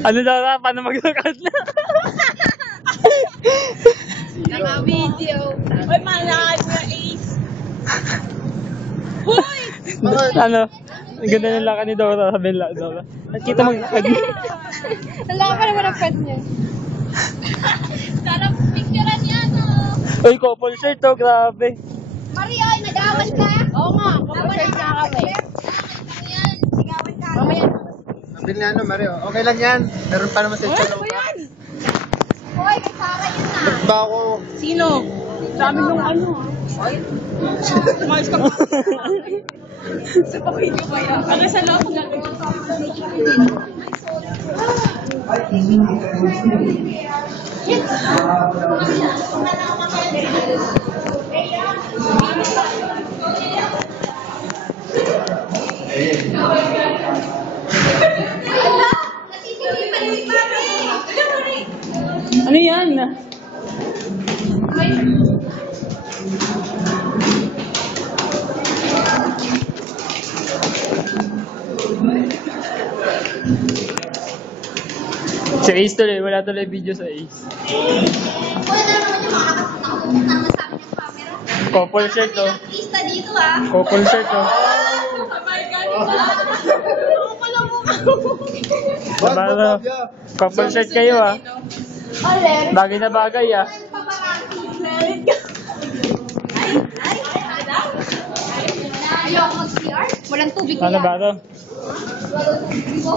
Ano daw na? Paano maglakad na? Naka-video. Uy, malakad na Ace. Hoy! Ano? Ang ganda ng lakad ni Dora. Sabi nila, Dora. Nakita maglakad. Wala ka pa naman ang pet niya. Sarap picturean niya, no? Uy, couple shirt to. Grabe. Maria, nag-awal ka? Oo nga, couple shirt na kami. Ayan, sigawan ka. Mamaya. Sabi niya ano, Mario, okay lang yan. Meron pa naman sa channel ka. Hoy, kasama yun na. Ba't ba ako? Sino? Sabi nung ano. Umayos ka pa. Sa pa-video ba yan? Ano sa loob ng Ano yan? Si Ace tuloy. Wala tuloy video sa Ace. Wala naman yung nakakasama naman sa amin yung camera. Couple shirt to. Lista dito ah. Couple shirt to. Sabado. Couple shirt kayo ah. Alin? Bagay na bagay ah. Ayoko mag-CR. Walang tubig Ano ba to? Walang tubig ko.